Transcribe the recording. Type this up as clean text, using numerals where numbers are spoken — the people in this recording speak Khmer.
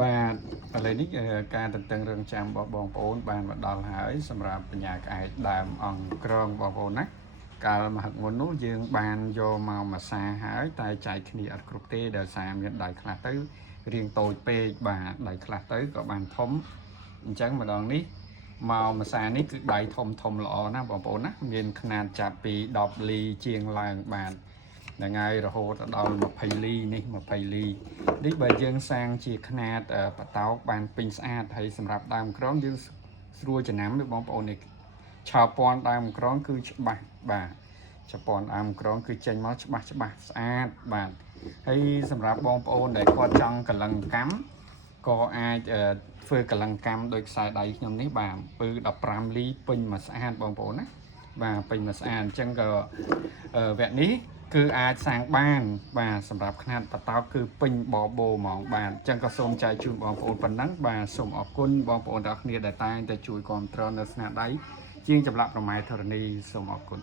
បាទឥឡូវនេះការតន្ទឹងរង់ចាំរបស់បងប្អូនបានមកដល់ហើយសម្រាប់បញ្ញាក្អែកដើមអង្គក្រងបងប្អូនណាកាលមកហឹកមុននោះយើងបានយកមកម៉ាសាហើយតែចែកគ្នាអត់គ្រប់ទេដោយសារមានដៃខ្លះទៅរាងតូចពេកបាទដៃខ្លះទៅក៏បានធំអញ្ចឹងម្ដងនេះមកម៉ាសានេះគឺដៃធំល្អណាបងប្អូនណាមានຂະຫນាតចាប់ពី10លីជាងឡើងបាទថ្ងៃរហូតដល់20លីនេះ20លីនេះបើយើងសាងជាຂະຫນាតបតោកបានពេញស្អាតហើយសម្រាប់ដើមក្រងយើងស្រួលចំណាំបងប្អូននេះឆោពណ៌ដើមក្រងគឺច្បាស់បាទឆោពណ៌ដើមក្រងគឺចេញមកច្បាស់ស្អាតបាទហើយសម្រាប់បងប្អូនដែលគាត់ចង់កលឹងកម្មក៏អាចធ្វើកលឹងកម្មដោយខ្សែដៃខ្ញុំនេះបាទពឺ15លីពេញមកស្អាតបងប្អូនណាបាទពេញមកស្អាតអញ្ចឹងក៏វគ្គនេះគឺអាចសាងបានបាទសម្រាប់ຂະຫນាតបតោកគឺពេញបបោហ្មងបាទអញ្ចឹងក៏សូមចែកជូនបងប្អូនប៉ុណ្ណឹងបាទសូមអរគុណបងប្អូនទាំងអស់គ្នាដែលតែងតែជួយគាំទ្រនៅស្នាដៃជាងចម្លាក់ប្រម៉ែធរណីសូមអរគុណ